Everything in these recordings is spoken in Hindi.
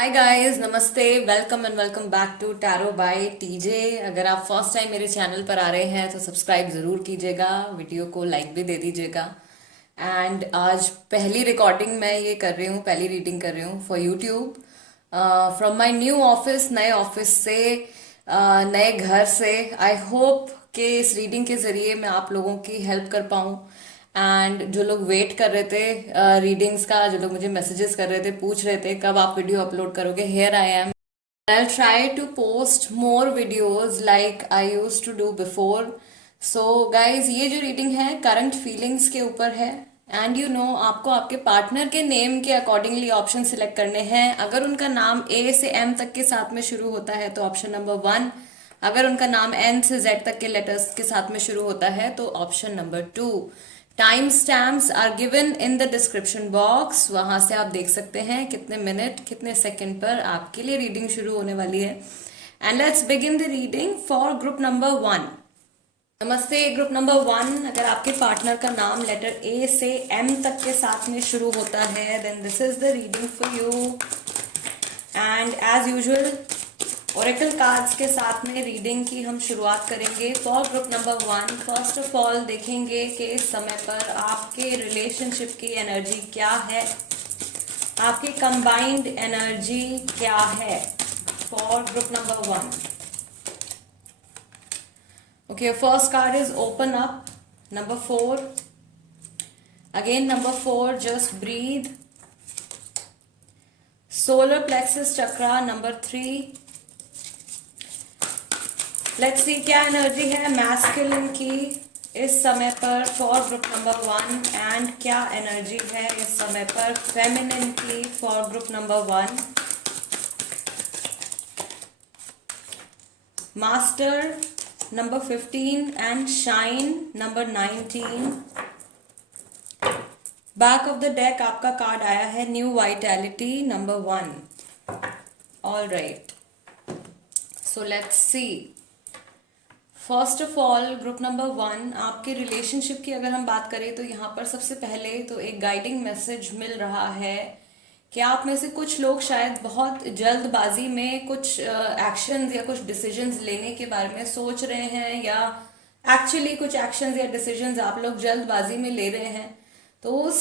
हाय गाइस, नमस्ते, welcome and welcome back to tarot by TJ. अगर आप फर्स्ट टाइम मेरे चैनल पर आ रहे हैं तो सब्सक्राइब ज़रूर कीजिएगा, वीडियो को लाइक भी दे दीजिएगा। एंड आज पहली रिकॉर्डिंग मैं ये कर रही हूँ, पहली रीडिंग कर रही हूँ for YouTube from my new office, नए ऑफिस से, नए घर से। आई होप कि इस रीडिंग के ज़रिए मैं आप लोगों की हेल्प कर पाऊँ। एंड जो लोग वेट कर रहे थे रीडिंग्स का, जो लोग मुझे मैसेजेस कर रहे थे, पूछ रहे थे कब आप वीडियो अपलोड करोगे, here I am. I'll try to post more videos like I used to do before. So guys, ये जो रीडिंग है करंट फीलिंग्स के ऊपर है। एंड यू नो, आपको आपके पार्टनर के नेम के अकॉर्डिंगली ऑप्शन सिलेक्ट करने हैं। अगर उनका नाम ए से एम तक के साथ में शुरू होता है तो ऑप्शन नंबर 1। अगर उनका नाम एन से जेड तक के लेटर्स के साथ में शुरू होता है तो option number 2। Time stamps are given in the description box, वहां से आप देख सकते हैं कितने मिनट कितने सेकंड पर आपके लिए रीडिंग शुरू होने वाली है। And let's begin the reading for group number 1। नमस्ते ग्रुप नंबर 1। अगर आपके पार्टनर का नाम लेटर ए से एम तक के साथ में शुरू होता है then this is the reading for you. And as usual oracle cards के साथ में रीडिंग की हम शुरुआत करेंगे for group number 1। First of all देखेंगे कि इस समय पर आपके रिलेशनशिप की एनर्जी क्या है, आपकी कंबाइंड एनर्जी क्या है for group number 1। Okay, first card is open up, number 4। Again number 4, just breathe. Solar plexus chakra, number 3। Let's see क्या एनर्जी है मैस्कुलिन की इस समय पर फॉर ग्रुप नंबर 1 एंड क्या एनर्जी है इस समय पर फेमिनिन की for group number 1। Master number 15 and shine number 19। Back of the deck आपका कार्ड आया है new vitality number 1। All right, so let's see. First of all group number 1, आपके रिलेशनशिप की अगर हम बात करें तो यहाँ पर सबसे पहले तो एक गाइडिंग मैसेज मिल रहा है कि आप में से कुछ लोग शायद बहुत जल्दबाजी में कुछ एक्शंस या कुछ डिसीजंस लेने के बारे में सोच रहे हैं, या एक्चुअली कुछ एक्शंस या डिसीजंस आप लोग जल्दबाजी में ले रहे हैं। तो उस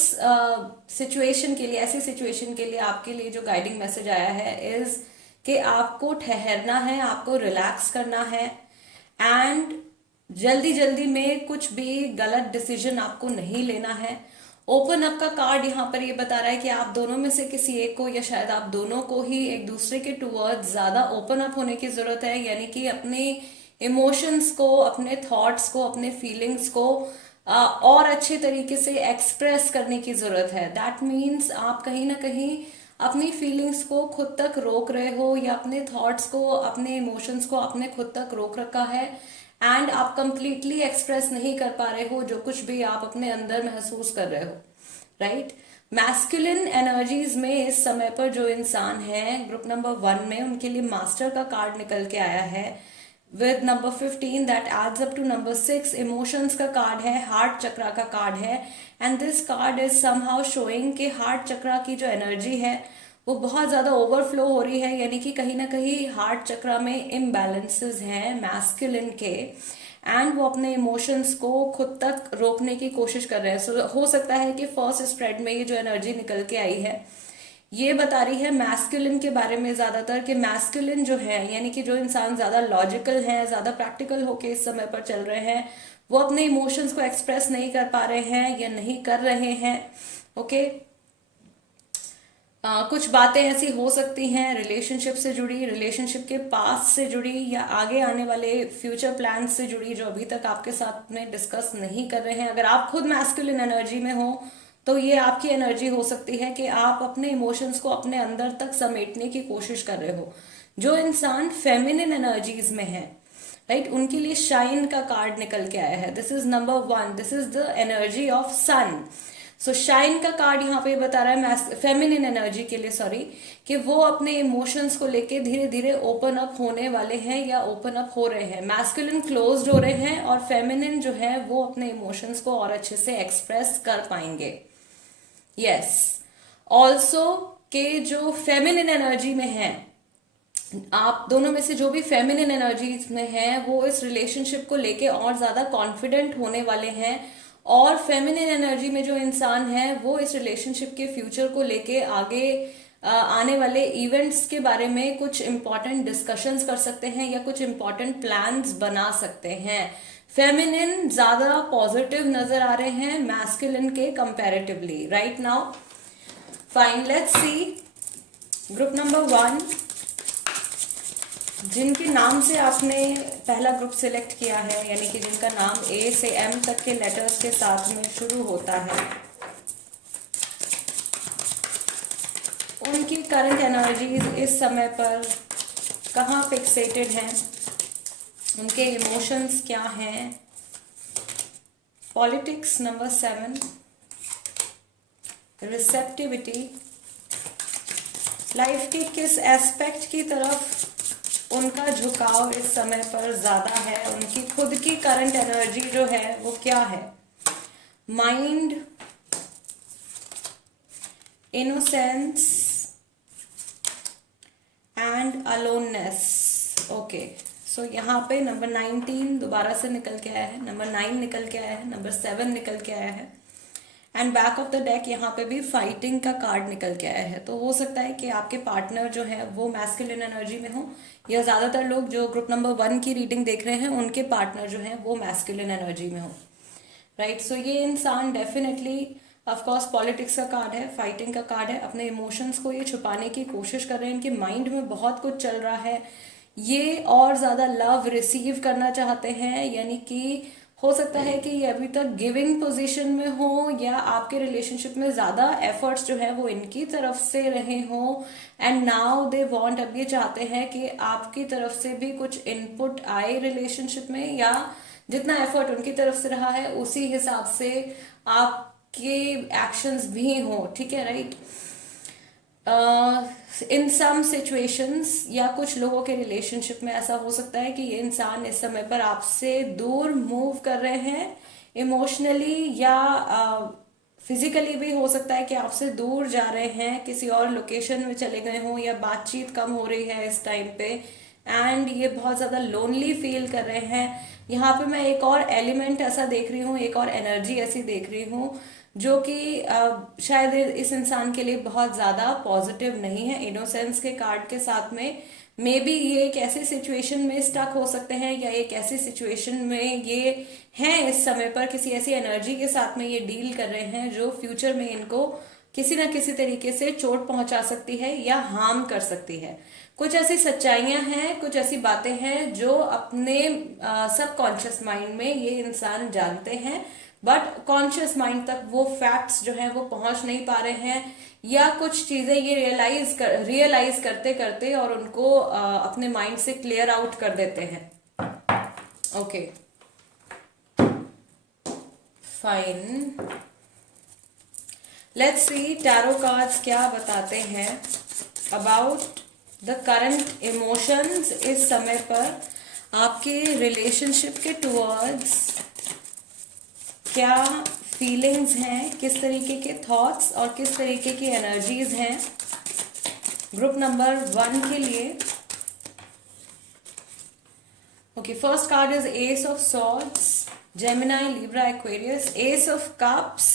सिचुएशन के लिए, ऐसी सिचुएशन के लिए आपके लिए जो गाइडिंग मैसेज आया है इज कि आपको ठहरना है, आपको रिलैक्स करना है एंड जल्दी जल्दी में कुछ भी गलत डिसीजन आपको नहीं लेना है। ओपन अप का कार्ड यहाँ पर ये बता रहा है कि आप दोनों में से किसी एक को या शायद आप दोनों को ही एक दूसरे के टूवर्ड्स ज्यादा ओपन अप होने की जरूरत है, यानी कि अपने इमोशंस को, अपने थॉट्स को, अपने फीलिंग्स को और अच्छे तरीके से एक्सप्रेस करने की जरूरत है। दैट मीन्स आप कहीं ना कहीं अपनी फीलिंग्स को खुद तक रोक रहे हो, या अपने थॉट्स को, अपने इमोशंस को आपने खुद तक रोक रखा है एंड आप कंप्लीटली एक्सप्रेस नहीं कर पा रहे हो जो कुछ भी आप अपने अंदर महसूस कर रहे हो, राइट। मैस्कुलिन एनर्जीज में इस समय पर जो इंसान है ग्रुप नंबर 1 में, उनके लिए मास्टर का कार्ड निकल के आया है with number 15 that adds up to number 6। Emotions का कार्ड है, हार्ट चक्रा का कार्ड है and this card is somehow showing कि हार्ट चक्रा की जो एनर्जी है वो बहुत ज्यादा ओवरफ्लो हो रही है, यानी कि कहीं ना कहीं हार्ट चक्रा में इम्बैलेंसेस हैं मैस्कुलिन के एंड वो अपने इमोशंस को खुद तक रोकने की कोशिश कर रहे हैं। So, हो सकता है कि फर्स्ट स्प्रेड में ये जो एनर्जी निकल के आई है ये बता रही है मैस्कुलिन के बारे में ज्यादातर, कि मैस्कुलिन जो है, यानी कि जो इंसान ज्यादा लॉजिकल है, ज्यादा प्रैक्टिकल होके इस समय पर चल रहे हैं, वो अपने इमोशंस को एक्सप्रेस नहीं कर पा रहे हैं या नहीं कर रहे हैं। ओके, कुछ बातें ऐसी हो सकती हैं रिलेशनशिप से जुड़ी, रिलेशनशिप के पास से जुड़ी, या आगे आने वाले फ्यूचर प्लान से जुड़ी जो अभी तक आपके साथ में डिस्कस नहीं कर रहे हैं। अगर आप खुद मैस्कुलिन एनर्जी में हो तो ये आपकी एनर्जी हो सकती है कि आप अपने इमोशंस को अपने अंदर तक समेटने की कोशिश कर रहे हो। जो इंसान फेमिनिन एनर्जीज में है, राइट, उनके लिए शाइन का कार्ड निकल के आया है। This is number 1, this is the energy of sun. So shine का कार्ड यहाँ पे बता रहा है फेमिनिन एनर्जी के लिए, सॉरी, कि वो अपने इमोशंस को लेके धीरे धीरे ओपन अप होने वाले हैं या ओपन अप हो रहे हैं। मैस्कुलिन क्लोज्ड हो रहे हैं और फेमिनिन जो है वो अपने इमोशंस को और अच्छे से एक्सप्रेस कर पाएंगे। यस, ऑल्सो के जो फेमिनिन एनर्जी में हैं, आप दोनों में से जो भी फेमिनिन एनर्जीज में हैं वो इस रिलेशनशिप को लेके और ज्यादा कॉन्फिडेंट होने वाले हैं, और फेमिनिन एनर्जी में जो इंसान है वो इस रिलेशनशिप के फ्यूचर को लेके आगे आने वाले इवेंट्स के बारे में कुछ इंपॉर्टेंट डिस्कशंस कर सकते हैं या कुछ इंपॉर्टेंट प्लान्स बना सकते हैं। फेमिनिन ज्यादा पॉजिटिव नजर आ रहे हैं मैस्कुलिन के comparatively right now. Fine, let's see group number 1, जिनके नाम से आपने पहला ग्रुप सिलेक्ट किया है, यानी कि जिनका नाम ए से एम तक के लेटर्स के साथ में शुरू होता है, उनकी करंट एनर्जीज इस समय पर कहाँ फिक्सेटेड हैं, उनके इमोशंस क्या हैं। पॉलिटिक्स नंबर 7, रिसेप्टिविटी, लाइफ के किस एस्पेक्ट की तरफ उनका झुकाव इस समय पर ज्यादा है, उनकी खुद की करंट एनर्जी जो है वो क्या है। Mind, innocence and aloneness. Okay, so यहाँ पे नंबर 19 दोबारा से निकल के आया है, नंबर 9 निकल के आया है, नंबर 7 निकल के आया है, and back of the deck यहाँ पे भी फाइटिंग का कार्ड निकल के आया है। तो हो सकता है कि आपके पार्टनर जो है वो मैस्कुलिन एनर्जी में हो, या ज्यादातर लोग जो ग्रुप नंबर 1 की रीडिंग देख रहे हैं उनके पार्टनर जो है वो मैस्कुलिन एनर्जी में हो, राइट। सो ये इंसान डेफिनेटली, ऑफ कोर्स पॉलिटिक्स का कार्ड है, फाइटिंग का कार्ड है, अपने इमोशंस को ये छुपाने की कोशिश कर रहे हैं, इनके माइंड में बहुत कुछ चल रहा है, ये और ज्यादा लव रिसीव करना चाहते हैं, यानी कि हो सकता है कि ये अभी तक गिविंग पोजीशन में हो, या आपके रिलेशनशिप में ज्यादा एफर्ट्स जो है वो इनकी तरफ से रहे हो, एंड नाउ दे वांट, अब ये चाहते हैं कि आपकी तरफ से भी कुछ इनपुट आए रिलेशनशिप में, या जितना एफर्ट उनकी तरफ से रहा है उसी हिसाब से आपके एक्शंस भी हो, ठीक है, राइट। इन सम सिचुएशंस या कुछ लोगों के रिलेशनशिप में ऐसा हो सकता है कि ये इंसान इस समय पर आपसे दूर मूव कर रहे हैं, इमोशनली या फिजिकली भी हो सकता है कि आपसे दूर जा रहे हैं, किसी और लोकेशन में चले गए हों, या बातचीत कम हो रही है इस टाइम पे, एंड ये बहुत ज्यादा लोनली फील कर रहे हैं। यहाँ पे मैं एक और एलिमेंट ऐसा देख रही हूँ, एक और एनर्जी ऐसी देख रही हूँ जो कि शायद इस इंसान के लिए बहुत ज्यादा पॉजिटिव नहीं है। इनोसेंस के कार्ड के साथ में मे बी ये एक ऐसी सिचुएशन में स्टक हो सकते हैं, या एक ऐसी सिचुएशन में ये हैं इस समय पर, किसी ऐसी एनर्जी के साथ में ये डील कर रहे हैं जो फ्यूचर में इनको किसी ना किसी तरीके से चोट पहुंचा सकती है या हार्म कर सकती है। कुछ ऐसी सच्चाइयां हैं, कुछ ऐसी बातें हैं जो अपने सबकॉन्शियस माइंड में ये इंसान जानते हैं, बट कॉन्शियस माइंड तक वो फैक्ट्स जो हैं वो पहुंच नहीं पा रहे हैं, या कुछ चीजें ये रियलाइज करते करते और उनको अपने माइंड से क्लियर आउट कर देते हैं। Okay fine, let's C tarot cards क्या बताते हैं अबाउट द करंट इमोशंस इस समय पर आपके रिलेशनशिप के टुवर्ड्स। क्या फीलिंग्स हैं, किस तरीके के थॉट्स और किस तरीके की एनर्जीज हैं ग्रुप नंबर 1 के लिए। Okay, first card is S of swords, Gemini, Libra, Aquarius, S of cups,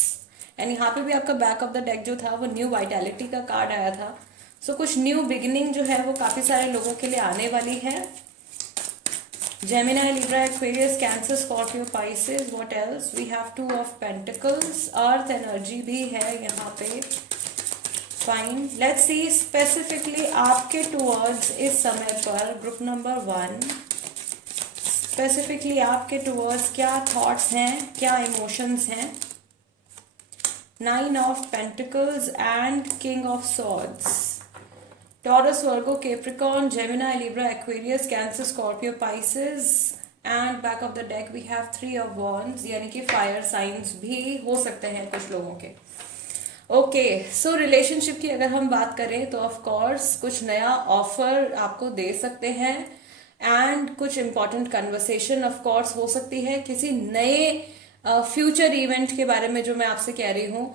and यहाँ पे भी आपका बैक ऑफ द डेक जो था वो न्यू वाइटैलिटी का कार्ड आया था। सो कुछ न्यू बिगिनिंग जो है वो काफी सारे लोगों के लिए आने वाली है। Gemini, Libra, Aquarius, Cancer, Scorpio, Pisces. What else? We have Two of Pentacles. Earth energy भी है यहाँ पे. Fine. Let's see specifically आपके towards इस समय पर group number 1. Specifically आपके towards क्या thoughts हैं, क्या emotions हैं. Nine of Pentacles and King of Swords. Taurus, Virgo, Capricorn, Gemini, Libra, Aquarius, Cancer, Scorpio, Pisces, and back of the deck we have Three of Wands, यानी कि फायर साइंस भी हो सकते हैं कुछ लोगों के। ओके, सो रिलेशनशिप की अगर हम बात करें तो ऑफ कोर्स कुछ नया ऑफर आपको दे सकते हैं, एंड कुछ इंपॉर्टेंट कन्वर्सेशन ऑफ कोर्स हो सकती है, किसी नए फ्यूचर इवेंट के बारे में जो मैं आपसे कह रही हूँ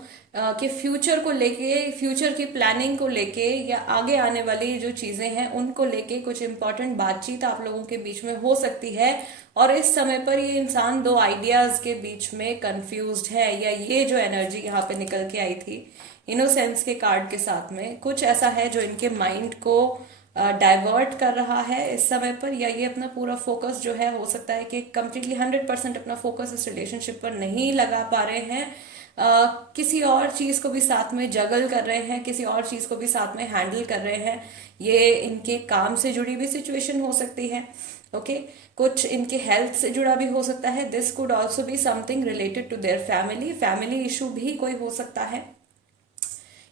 कि फ्यूचर को लेके, फ्यूचर की प्लानिंग को लेके या आगे आने वाली जो चीजें हैं उनको लेके कुछ इंपॉर्टेंट बातचीत आप लोगों के बीच में हो सकती है। और इस समय पर ये इंसान दो आइडियाज के बीच में कंफ्यूज्ड है, या ये जो एनर्जी यहाँ पे निकल के आई थी इनोसेंस के कार्ड के साथ में, कुछ ऐसा है जो इनके माइंड को डाइवर्ट कर रहा है इस समय पर, या ये अपना पूरा फोकस जो है हो सकता है कि कंप्लीटली 100% अपना फोकस इस रिलेशनशिप पर नहीं लगा पा रहे हैं। किसी और चीज को भी साथ में जगल कर रहे हैं, किसी और चीज को भी साथ में हैंडल कर रहे हैं। ये इनके काम से जुड़ी भी सिचुएशन हो सकती है। ओके, कुछ इनके हेल्थ से जुड़ा भी हो सकता है। This could also be something related to their family, family issue भी कोई हो सकता है।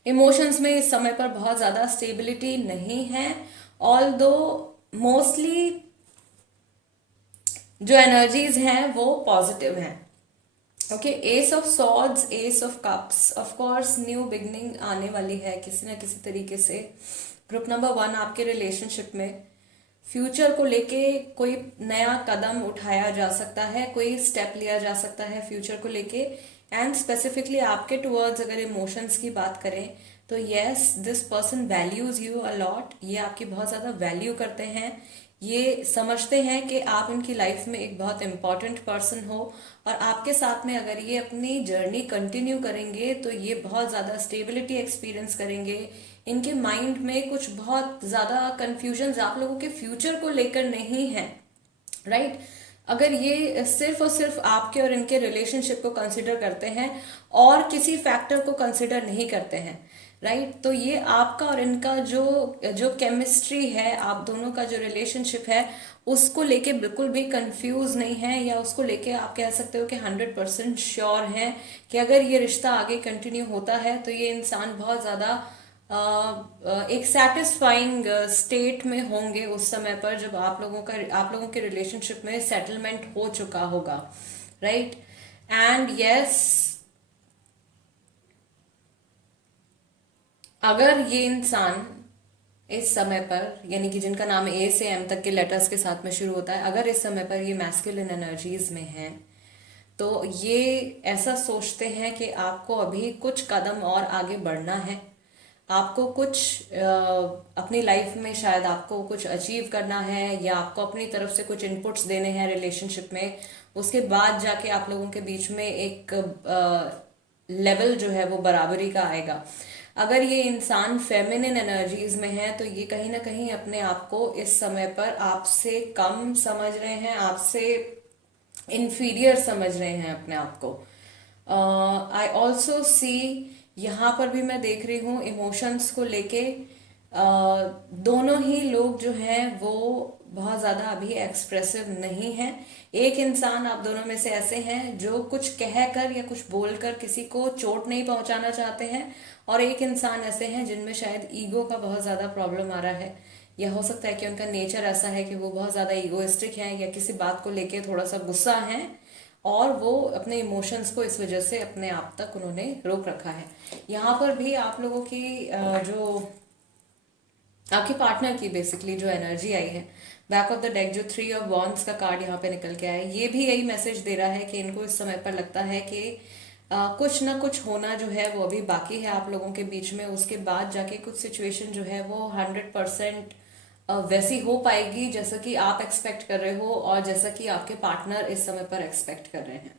इमोशंस में इस समय पर बहुत ज्यादा स्टेबिलिटी नहीं है, ऑल दो मोस्टली जो एनर्जीज हैं वो पॉजिटिव हैं। Okay, S of swords, S of cups, of course new beginning आने वाली है किसी ना किसी तरीके से। ग्रुप नंबर 1 आपके रिलेशनशिप में फ्यूचर को लेके कोई नया कदम उठाया जा सकता है, कोई स्टेप लिया जा सकता है फ्यूचर को लेके। एंड स्पेसिफिकली आपके टुवर्ड्स अगर इमोशंस की बात करें तो yes, this person values you a lot, ये आपकी बहुत ज्यादा वैल्यू करते हैं, ये समझते हैं कि आप इनकी लाइफ में एक बहुत इंपॉर्टेंट पर्सन हो, और आपके साथ में अगर ये अपनी जर्नी कंटिन्यू करेंगे तो ये बहुत ज्यादा स्टेबिलिटी एक्सपीरियंस करेंगे। इनके माइंड में कुछ बहुत ज्यादा कंफ्यूजन आप लोगों के फ्यूचर को लेकर नहीं है, राइट? अगर ये सिर्फ और सिर्फ आपके और इनके रिलेशनशिप को कंसिडर करते हैं और किसी फैक्टर को कंसिडर नहीं करते हैं, राइट, तो ये आपका और इनका जो जो केमिस्ट्री है, आप दोनों का जो रिलेशनशिप है उसको लेके बिल्कुल भी कंफ्यूज नहीं है, या उसको लेके आप कह सकते हो कि 100% श्योर हैं कि अगर ये रिश्ता आगे कंटिन्यू होता है तो ये इंसान बहुत ज्यादा एक सेटिस्फाइंग स्टेट में होंगे उस समय पर जब आप लोगों के रिलेशनशिप में सेटलमेंट हो चुका होगा, राइट? एंड यस, अगर ये इंसान इस समय पर, यानी कि जिनका नाम ए से एम तक के लेटर्स के साथ में शुरू होता है, अगर इस समय पर ये मैस्कुलिन एनर्जीज में है तो ये ऐसा सोचते हैं कि आपको अभी कुछ कदम और आगे बढ़ना है, आपको कुछ अपनी लाइफ में शायद आपको कुछ अचीव करना है, या आपको अपनी तरफ से कुछ इनपुट्स देने हैं रिलेशनशिप में, उसके बाद जाके आप लोगों के बीच में एक लेवल जो है वो बराबरी का आएगा। अगर ये इंसान फेमिनिन एनर्जीज में है तो ये कहीं ना कहीं अपने आप को इस समय पर आपसे कम समझ रहे हैं, आपसे इंफीरियर समझ रहे हैं अपने आप को। आई ऑल्सो सी, यहाँ पर भी मैं देख रही हूँ इमोशंस को लेके दोनों ही लोग जो हैं वो बहुत ज्यादा अभी एक्सप्रेसिव नहीं हैं। एक इंसान आप दोनों में से ऐसे हैं जो कुछ कहकर या कुछ बोलकर किसी को चोट नहीं पहुंचाना चाहते हैं, और एक इंसान ऐसे हैं जिनमें शायद ईगो का बहुत ज्यादा प्रॉब्लम आ रहा है। यह हो सकता है कि उनका नेचर ऐसा है कि वो बहुत ज्यादा ईगोइस्टिक है, या किसी बात को लेके थोड़ा सा गुस्सा है, और वो अपने इमोशंस को इस वजह से अपने आप तक उन्होंने रोक रखा है। यहाँ पर भी आप लोगों की जो आपके पार्टनर की बेसिकली जो एनर्जी आई है बैक ऑफ द डेक, जो 3 ऑफ वॉन्ड्स का कार्ड यहाँ पे निकल के आया है, ये भी यही मैसेज दे रहा है कि इनको इस समय पर लगता है कि कुछ ना कुछ होना जो है वो अभी बाकी है आप लोगों के बीच में। उसके बाद जाके कुछ सिचुएशन जो है वो 100% वैसी हो पाएगी जैसा कि आप एक्सपेक्ट कर रहे हो, और जैसा कि आपके पार्टनर इस समय पर एक्सपेक्ट कर रहे हैं।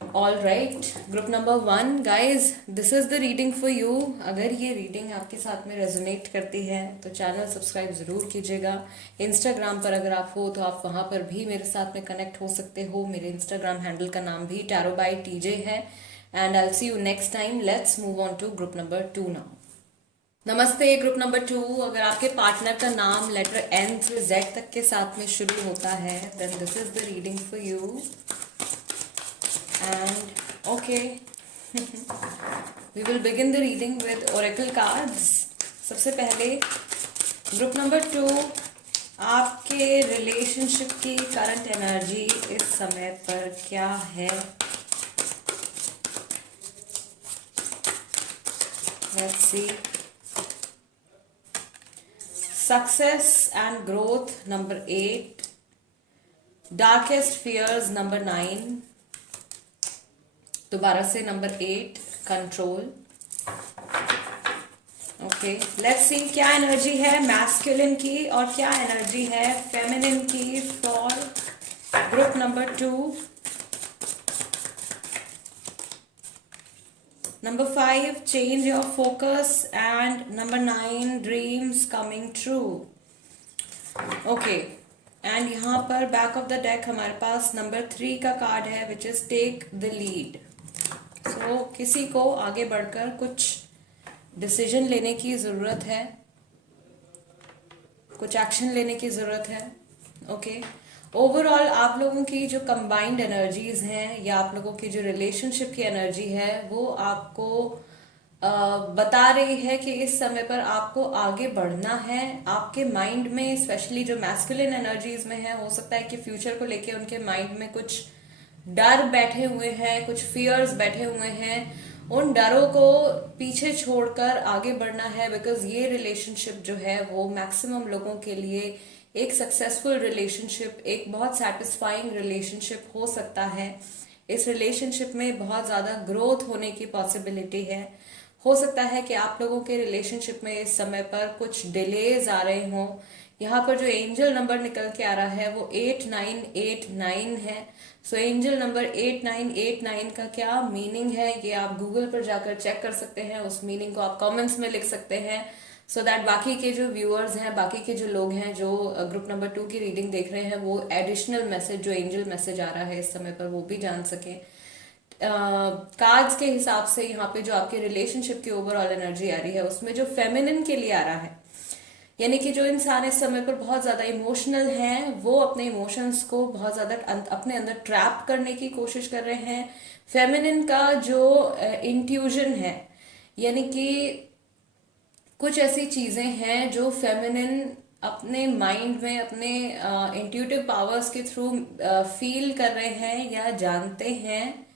All right, group number 1 guys, this is the reading for you. अगर ये रीडिंग आपके साथ में रेजोनेट करती है तो चैनल सब्सक्राइब जरूर कीजिएगा। इंस्टाग्राम पर अगर आप हो तो आप वहां पर भी मेरे साथ में कनेक्ट हो सकते हो। मेरे इंस्टाग्राम हैंडल का नाम भी टैरो बाय टीजे है। And I will see you next time. Let's move on to group number 2 now. नमस्ते ग्रुप नंबर 2। अगर आपके पार्टनर का नाम लेटर एन से जेड तक के साथ में शुरू होता है then this is the reading for you. And okay, we will begin the reading with oracle cards. सबसे पहले ग्रुप नंबर 2, आपके रिलेशनशिप की करंट एनर्जी इस समय पर क्या है? Let's see. Success and growth number 8, darkest fears number 9, दोबारा से number 8 control. Okay, let's see क्या एनर्जी है मैस्कुलिन की और क्या एनर्जी है फेमिनिन की for group number 2। Number 5, change your focus, and number 9, dreams coming true. Okay, and यहाँ पर बैक ऑफ द डेक हमारे पास नंबर 3 का कार्ड है which is take the lead. So किसी को आगे बढ़कर कुछ डिसीजन लेने की ज़रूरत है, कुछ एक्शन लेने की ज़रूरत है। ओके, ओवरऑल आप लोगों की जो कंबाइंड एनर्जीज हैं या आप लोगों की जो रिलेशनशिप की एनर्जी है वो आपको बता रही है कि इस समय पर आपको आगे बढ़ना है। आपके माइंड में स्पेशली जो मैस्कुलिन एनर्जीज में है, हो सकता है कि फ्यूचर को लेके उनके माइंड में कुछ डर बैठे हुए हैं, कुछ फियर्स बैठे हुए हैं। उन डरों को पीछे छोड़कर आगे बढ़ना है, बिकॉज ये रिलेशनशिप जो है वो मैक्सिमम लोगों के लिए एक सक्सेसफुल रिलेशनशिप, एक बहुत सेटिस्फाइंग रिलेशनशिप हो सकता है। इस रिलेशनशिप में बहुत ज़्यादा ग्रोथ होने की पॉसिबिलिटी है। हो सकता है कि आप लोगों के रिलेशनशिप में इस समय पर कुछ डिलेज आ रहे हों। यहाँ पर जो एंजल नंबर निकल के आ रहा है वो 8989 है। सो एंजल नंबर 8989 का क्या मीनिंग है ये आप गूगल पर जाकर चेक कर सकते हैं। उस मीनिंग को आप कमेंट्स में लिख सकते हैं, सो दैट बाकी के जो व्यूअर्स हैं, बाकी के जो लोग हैं जो ग्रुप नंबर 2 की रीडिंग देख रहे हैं, वो एडिशनल मैसेज जो एंजल मैसेज आ रहा है इस समय पर वो भी जान सकें। कार्ड्स के हिसाब से यहाँ पे जो आपके रिलेशनशिप की ओवरऑल एनर्जी आ रही है उसमें जो फेमिनिन के लिए आ रहा है, यानी कि जो इंसान इस समय पर बहुत ज्यादा इमोशनल हैं, वो अपने इमोशंस को बहुत ज्यादा अपने अंदर ट्रैप करने की कोशिश कर रहे हैं। फेमिनिन का जो इंट्यूजन है, यानी कि कुछ ऐसी चीजें हैं जो फेमिनिन अपने माइंड में अपने इंट्यूटिव पावर्स के थ्रू फील कर रहे हैं या जानते हैं।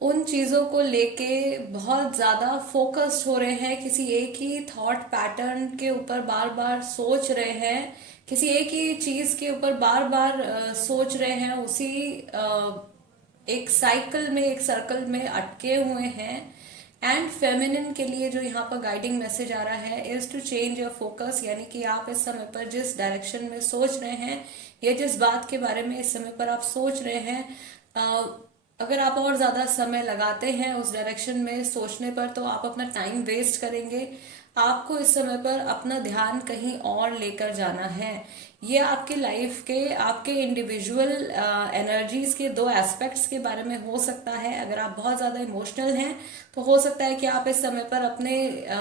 उन चीजों को लेके बहुत ज्यादा फोकस्ड हो रहे हैं, किसी एक ही थॉट पैटर्न के ऊपर बार बार सोच रहे हैं, किसी एक ही चीज के ऊपर बार बार सोच रहे हैं, उसी एक साइकिल में, एक सर्कल में अटके हुए हैं। एंड फेमिनिन के लिए जो यहाँ पर गाइडिंग मैसेज आ रहा है is to change your focus, यानी कि आप इस समय पर जिस डायरेक्शन में सोच रहे हैं या जिस बात के बारे में इस समय पर आप सोच रहे हैं, अगर आप और ज्यादा समय लगाते हैं उस डायरेक्शन में सोचने पर तो आप अपना टाइम वेस्ट करेंगे। आपको इस समय पर अपना ध्यान कहीं और लेकर जाना है। ये आपके लाइफ के, आपके इंडिविजुअल एनर्जीज के दो एस्पेक्ट्स के बारे में हो सकता है। अगर आप बहुत ज्यादा इमोशनल हैं तो हो सकता है कि आप इस समय पर अपने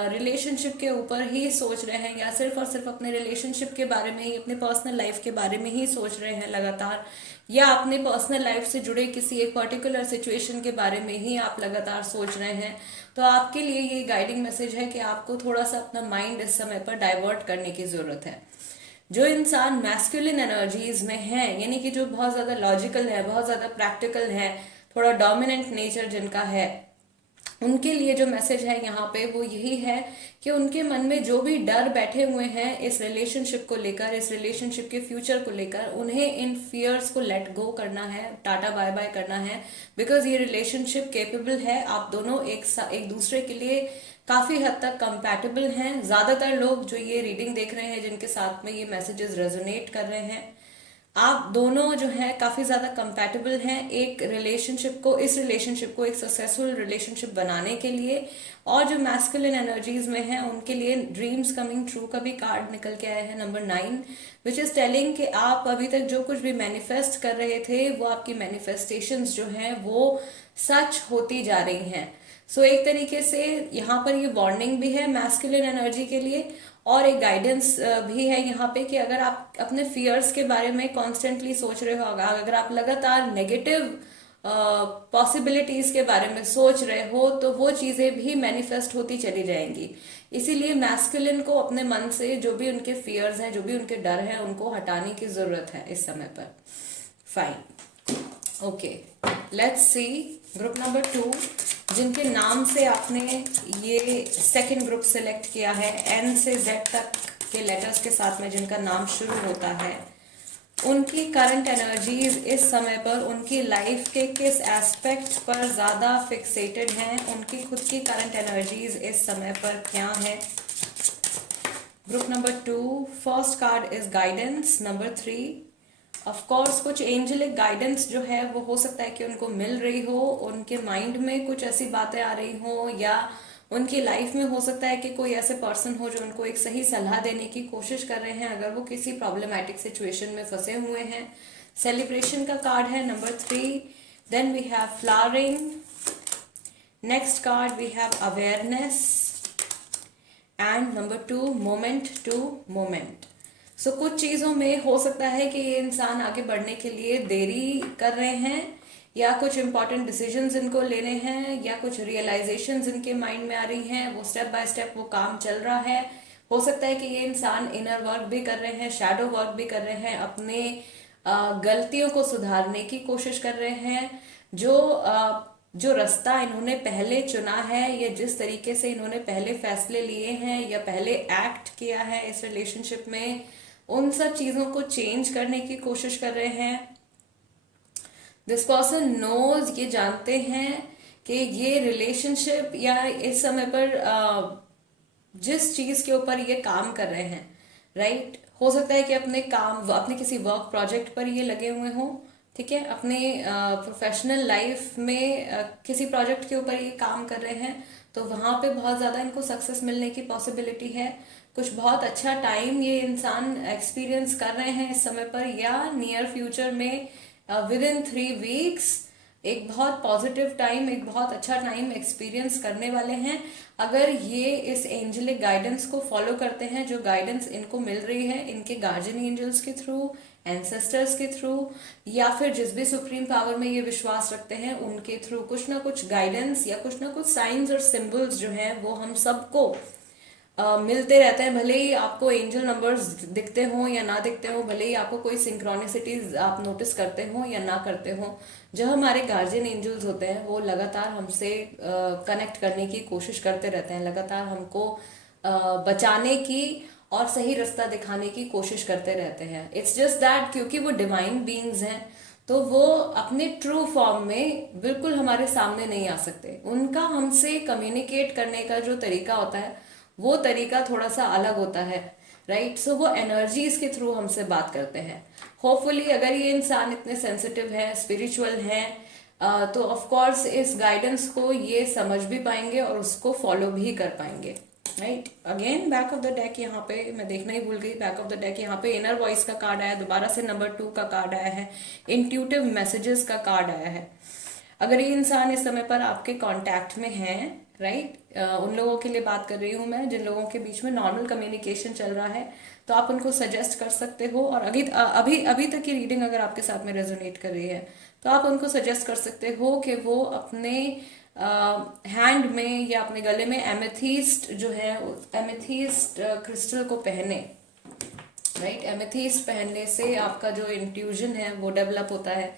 रिलेशनशिप के ऊपर ही सोच रहे हैं या सिर्फ और सिर्फ अपने रिलेशनशिप के बारे में ही, अपने पर्सनल लाइफ के बारे में ही सोच रहे हैं लगातार, या अपने पर्सनल लाइफ से जुड़े किसी एक पर्टिकुलर सिचुएशन के बारे में ही आप लगातार सोच रहे हैं। तो आपके लिए ये गाइडिंग मैसेज है कि आपको थोड़ा सा अपना माइंड इस समय पर डाइवर्ट करने की जरूरत है। जो इंसान मैस्कुलिन एनर्जीज में है, यानी कि जो बहुत ज्यादा लॉजिकल है, बहुत ज्यादा प्रैक्टिकल है, थोड़ा डोमिनेंट नेचर जिनका है, उनके लिए जो मैसेज है यहाँ पे वो यही है कि उनके मन में जो भी डर बैठे हुए हैं इस रिलेशनशिप को लेकर, इस रिलेशनशिप के फ्यूचर को लेकर, उन्हें इन फियर्स को लेट गो करना है, टाटा बाय बाय करना है। बिकॉज ये रिलेशनशिप केपेबल है, आप दोनों एक दूसरे के लिए काफी हद तक कंपैटिबल हैं। ज्यादातर लोग जो ये रीडिंग देख रहे हैं जिनके साथ में ये मैसेजेस रेजोनेट कर रहे हैं, आप दोनों जो है काफी ज्यादा कंपैटिबल हैं एक रिलेशनशिप को, इस रिलेशनशिप को एक सक्सेसफुल रिलेशनशिप बनाने के लिए। और जो मैस्कुलिन एनर्जीज में है उनके लिए ड्रीम्स कमिंग ट्रू का भी कार्ड निकल के आया है नंबर 9, विच इज टेलिंग कि आप अभी तक जो कुछ भी मैनिफेस्ट कर रहे थे वो आपकी मैनिफेस्टेशंस जो हैं वो सच होती जा रही हैं। सो एक तरीके से यहाँ पर ये वार्निंग भी है मैस्कुलिन एनर्जी के लिए और एक गाइडेंस भी है यहाँ पे कि अगर आप अपने फियर्स के बारे में कॉन्स्टेंटली सोच रहे हो, अगर आप लगातार नेगेटिव पॉसिबिलिटीज के बारे में सोच रहे हो तो वो चीजें भी मैनिफेस्ट होती चली जाएंगी। इसीलिए मैस्कुलिन को अपने मन से जो भी उनके फियर्स हैं, जो भी उनके डर हैं, उनको हटाने की जरूरत है इस समय पर। Fine, okay, let's see group number 2 जिनके नाम से आपने ये सेकंड ग्रुप सेलेक्ट किया है, एन से जेड तक के लेटर्स के साथ में जिनका नाम शुरू होता है। उनकी करंट एनर्जीज इस समय पर उनकी लाइफ के किस एस्पेक्ट पर ज़्यादा फिक्सेटेड हैं, उनकी खुद की करंट एनर्जीज इस समय पर क्या है। Group number 2, first card is guidance. Number 3, of course कुछ एंजेलिक गाइडेंस जो है वो हो सकता है कि उनको मिल रही हो, उनके माइंड में कुछ ऐसी बातें आ रही हो, या उनकी लाइफ में हो सकता है कि कोई ऐसे पर्सन हो जो उनको एक सही सलाह देने की कोशिश कर रहे हैं अगर वो किसी प्रॉब्लमैटिक सिचुएशन में फंसे हुए हैं। सेलिब्रेशन का कार्ड है number 3। Then we have flowering. Next card we have awareness and number 2, moment to moment. So कुछ चीज़ों में हो सकता है कि ये इंसान आगे बढ़ने के लिए देरी कर रहे हैं, या कुछ इंपॉर्टेंट डिसीजंस इनको लेने हैं, या कुछ रियलाइजेशंस इनके माइंड में आ रही हैं, वो स्टेप बाय स्टेप वो काम चल रहा है। हो सकता है कि ये इंसान इनर वर्क भी कर रहे हैं, शैडो वर्क भी कर रहे हैं, अपने गलतियों को सुधारने की कोशिश कर रहे हैं। जो रास्ता इन्होंने पहले चुना है, या जिस तरीके से इन्होंने पहले फैसले लिए हैं या पहले एक्ट किया है इस रिलेशनशिप में, उन सब चीज़ों को चेंज करने की कोशिश कर रहे हैं। दिस पर्सन नोज, ये जानते हैं कि ये रिलेशनशिप या इस समय पर जिस चीज़ के ऊपर ये काम कर रहे हैं, राइट, हो सकता है कि अपने किसी वर्क प्रोजेक्ट पर ये लगे हुए हों, ठीक है, अपने प्रोफेशनल लाइफ में किसी प्रोजेक्ट के ऊपर ये काम कर रहे हैं, तो वहाँ पे बहुत ज़्यादा इनको सक्सेस मिलने की पॉसिबिलिटी है। कुछ बहुत अच्छा टाइम ये इंसान एक्सपीरियंस कर रहे हैं इस समय पर, या नियर फ्यूचर में विद इन 3 वीक्स एक बहुत पॉजिटिव टाइम, एक बहुत अच्छा टाइम एक्सपीरियंस करने वाले हैं अगर ये इस एंजेलिक गाइडेंस को फॉलो करते हैं, जो गाइडेंस इनको मिल रही है इनके गार्जियन एंजल्स के थ्रू, एंसेस्टर्स के थ्रू, या फिर जिस भी सुप्रीम पावर में ये विश्वास रखते हैं उनके थ्रू। कुछ ना कुछ गाइडेंस या कुछ ना कुछ साइंस और सिंबल्स जो हैं वो हम सबको मिलते रहते हैं, भले ही आपको एंजल नंबर्स दिखते हो या ना दिखते हो, भले ही आपको कोई सिंक्रोनिसिटीज आप नोटिस करते हो या ना करते हो। जो हमारे गार्जियन एंजल्स होते हैं वो लगातार हमसे कनेक्ट करने की कोशिश करते रहते हैं, लगातार हमको बचाने की और सही रास्ता दिखाने की कोशिश करते रहते हैं। इट्स जस्ट दैट क्योंकि वो डिवाइन बीइंग्स हैं तो वो अपने ट्रू फॉर्म में बिल्कुल हमारे सामने नहीं आ सकते। उनका हमसे कम्युनिकेट करने का जो तरीका होता है वो तरीका थोड़ा सा अलग होता है, राइट। सो वो एनर्जीज के थ्रू हमसे बात करते हैं। होपफुली अगर ये इंसान इतने सेंसिटिव है, स्पिरिचुअल है, तो ऑफ कोर्स इस गाइडेंस को ये समझ भी पाएंगे और उसको फॉलो भी कर पाएंगे, right. Again back of the deck, यहाँ पे मैं देखना ही भूल गई, बैक ऑफ द डेक यहाँ पे इनर वॉइस का कार्ड आया, दोबारा से नंबर 2 का कार्ड आया है, इंट्यूटिव मैसेजेस का कार्ड आया है। अगर ये इंसान इस समय पर आपके कांटेक्ट में है, राइट, उन लोगों के लिए बात कर रही हूँ मैं जिन लोगों के बीच में नॉर्मल कम्युनिकेशन चल रहा है, तो आप उनको सजेस्ट कर सकते हो। और अभी तक की रीडिंग अगर आपके साथ में रेजोनेट कर रही है तो आप उनको सजेस्ट कर सकते हो कि वो अपने हैंड में या अपने गले में एमेथीस्ट जो है, एमेथीस्ट क्रिस्टल को पहने, राइट। एमेथीस्ट पहनने से आपका जो इंट्यूजन है वो डेवलप होता है,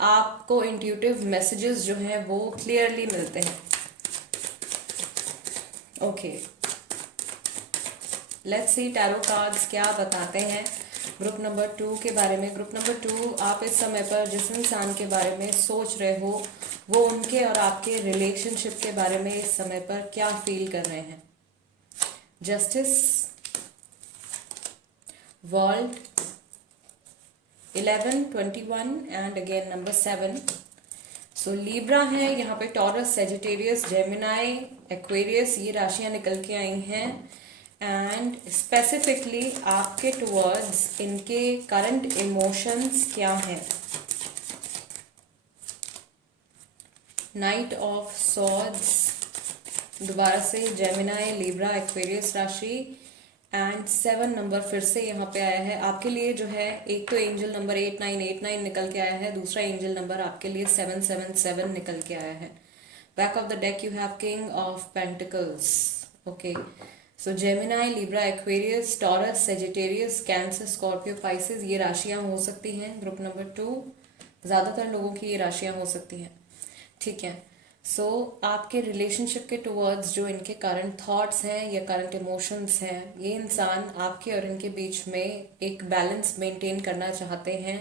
आपको इंट्यूटिव मैसेजेस जो हैं वो क्लियरली मिलते हैं। Okay, let's C tarot cards क्या बताते हैं ग्रुप नंबर 2 के बारे में। ग्रुप नंबर 2, आप इस समय पर जिस इंसान के बारे में सोच रहे हो वो उनके और आपके रिलेशनशिप के बारे में इस समय पर क्या फील कर रहे हैं। Justice, world, 11, 21 and again number 7। So Libra है यहाँ पे, टॉरस, सेजिटेरियस, जेमिनाई, एक्वेरियस, ये राशियां निकल के आई हैं। एंड स्पेसिफिकली आपके टुवर्ड्स इनके करंट इमोशंस क्या हैं। नाइट ऑफ सॉर्ड्स, दोबारा से जेमिनाई, लीब्रा, एक्वेरियस राशि, एंड 7 नंबर फिर से यहाँ पे आया है आपके लिए जो है। एक तो एंजल नंबर 8989 निकल के आया है, दूसरा एंजल नंबर आपके लिए 777 निकल के आया है। Back of the deck you have king of pentacles. Okay, so Gemini, Libra, Aquarius, taurus, Sagittarius, cancer, Scorpio, Pisces, ये राशियां हो सकती हैं ग्रुप नंबर 2। ज़्यादातर लोगों की ये राशियां हो सकती हैं, ठीक है। सो आपके रिलेशनशिप के टुवर्ड्स जो इनके करंट थॉट्स हैं या करंट इमोशंस हैं, ये इंसान आपके और इनके बीच में एक बैलेंस मेंटेन करना चाहते हैं।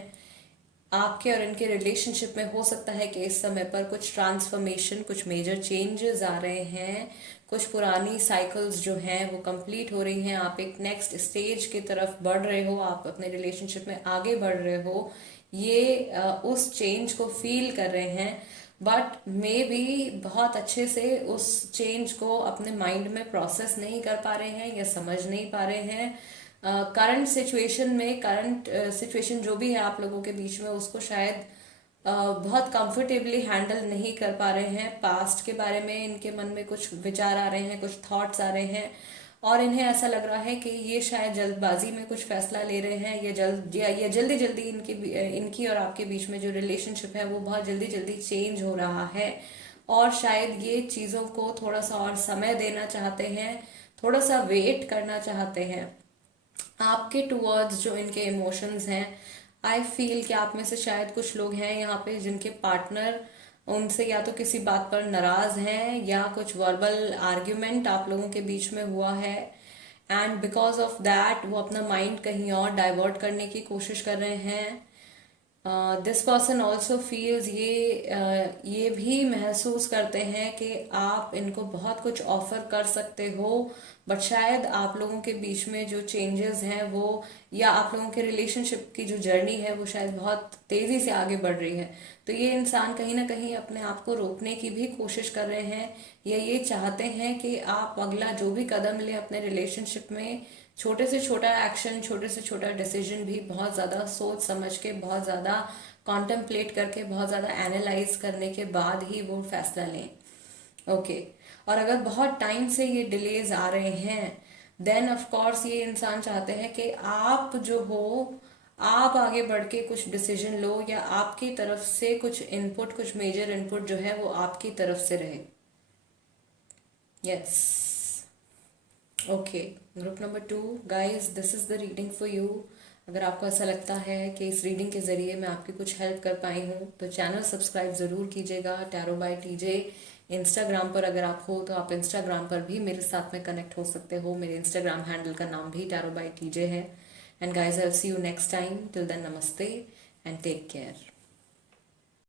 आपके और इनके रिलेशनशिप में हो सकता है कि इस समय पर कुछ ट्रांसफॉर्मेशन, कुछ मेजर चेंजेस आ रहे हैं, कुछ पुरानी साइकिल्स जो हैं वो कंप्लीट हो रही हैं, आप एक नेक्स्ट स्टेज की तरफ बढ़ रहे हो, आप अपने रिलेशनशिप में आगे बढ़ रहे हो, ये उस चेंज को फील कर रहे हैं। बट मे बी बहुत अच्छे से उस चेंज को अपने माइंड में प्रोसेस नहीं कर पा रहे हैं या समझ नहीं पा रहे हैं। करंट सिचुएशन में, करंट सिचुएशन जो भी है आप लोगों के बीच में, उसको शायद बहुत कंफर्टेबली हैंडल नहीं कर पा रहे हैं। पास्ट के बारे में इनके मन में कुछ विचार आ रहे हैं, कुछ थॉट्स आ रहे हैं, और इन्हें ऐसा लग रहा है कि ये शायद जल्दबाजी में कुछ फैसला ले रहे हैं, या जल्दी जल्दी इनकी और आपके बीच में जो रिलेशनशिप है वो बहुत जल्दी जल्दी चेंज हो रहा है, और शायद ये चीज़ों को थोड़ा सा और समय देना चाहते हैं, थोड़ा सा वेट करना चाहते हैं। आपके टुवर्ड्स जो इनके इमोशंस हैं, आई फील कि आप में से शायद कुछ लोग हैं यहाँ पे जिनके पार्टनर उनसे या तो किसी बात पर नाराज हैं, या कुछ वर्बल आर्ग्यूमेंट आप लोगों के बीच में हुआ है, एंड बिकॉज ऑफ दैट वो अपना माइंड कहीं और डाइवर्ट करने की कोशिश कर रहे हैं। दिस पर्सन ऑल्सो फील्स, ये भी महसूस करते हैं कि आप इनको बहुत कुछ ऑफर कर सकते हो, बट शायद आप लोगों के बीच में जो चेंजेस हैं वो, या आप लोगों के रिलेशनशिप की जो जर्नी है वो शायद बहुत तेजी से आगे बढ़ रही है। तो ये इंसान कहीं ना कहीं अपने आप को रोकने की भी कोशिश कर रहे हैं, या ये चाहते हैं कि आप अगला जो भी कदम ले अपने रिलेशनशिप में, छोटे से छोटा एक्शन, छोटे से छोटा डिसीजन भी बहुत ज़्यादा सोच समझ के, बहुत ज़्यादा कॉन्टेम्पलेट करके, बहुत ज़्यादा एनालाइज करने के बाद ही वो फैसला लें। ओके और अगर बहुत टाइम से ये डिलेज आ रहे हैं, देन ऑफ कोर्स ये इंसान चाहते हैं कि आप जो हो, आप आगे बढ़ के कुछ डिसीजन लो, या आपकी तरफ से कुछ इनपुट, कुछ मेजर इनपुट जो है वो आपकी तरफ से रहे। Yes, okay, group number 2 guys, this is the reading for you. अगर आपको ऐसा लगता है कि इस रीडिंग के जरिए मैं आपकी कुछ हेल्प कर पाई हूँ तो चैनल सब्सक्राइब ज़रूर कीजिएगा। टैरो बाय टीजे इंस्टाग्राम पर अगर आप हो तो आप इंस्टाग्राम पर भी मेरे साथ में कनेक्ट हो सकते हो। मेरे इंस्टाग्राम हैंडल का नाम भी टैरो बाय टीजे है। And guys, I will see you next time. Till then, नमस्ते एंड टेक केयर।